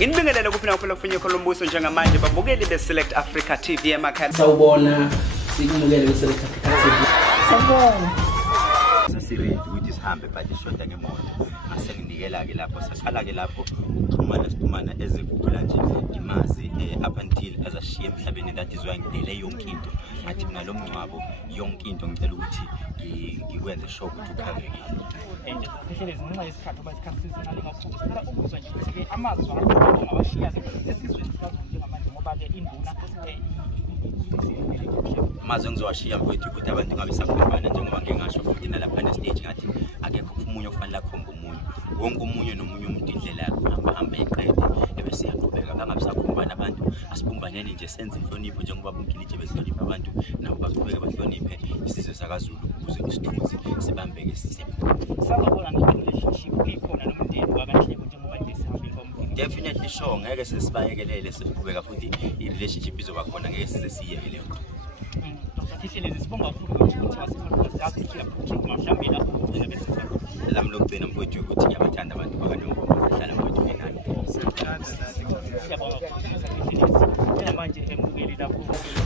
Inibingelele kuphina kuphela kufunye Kolombuso njengamanje babukeli beSelect Africa TV emakhaya. Sawubona sikumukele beSelect Africa TV. Sawubona. Sasiredi ukuthi sihambe but ishoda ngemoto. Mase nginikela ke lapho saqala ke lapho ukuxhumana ezekula nje imazi up until azashiya emhlabeni that is why ngidele yonke into. Ngathi mina lo mncwabo yonke into ngicela ukuthi ngikwenze sure ukuthi ukhavekile. Nje especially ngenxa yesikhathi ngoba isikhathi sisinale kakhulu sicela ukuzwa nje ukuthi amazwi akho ngawashiya esizweni sikaZulu njengamanje ngoba ke induna maze ngizowashiya mfowethu ukuthi abantu ngabe sakhombana njengoba ngingasho futhi nalapha ne stage ngathi akekho umunye ofanele akhomba umunye wonke umunye nomunye umuntu indlela yakhe hamba iqede ebese yaqhubeka bangabe sakhombana abantu asibumbaneni nje senze inhlonipho njengoba bunkilije behlonipha abantu nabo baqhubeke bahloniphe isizwe sakaZulu ukuze isithunzi sibambeke sisebe. Sawubona relationship ikhona nomndeni wakanhleko njengoba nje sihambile komndeni. Definitely sure ngeke sesibayekelele siqhubeka futhi i-relationship izoba khona ngeke size siyekele yona. Ihlelezi sibonga kakhulu ukuthi wasikhona siyazi ukuthi lapho mhlawumbe lapho ugcina bese lami lokugcina mfowethu ukuthi ngiyabathanda abantu bakaNongoma bahlala mfowethu ngenani.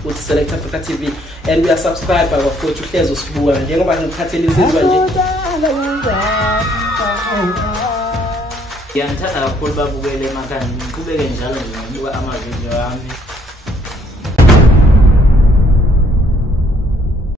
With Select Africa TV and we are subscribed by bafowethu Hlezo Sibuka njengoba ngikhathele isizwe nje. Ngiyangithanda kakhulu babukele emakhaya ngiqhubeke njalo nje ngokubuka amavideo ami.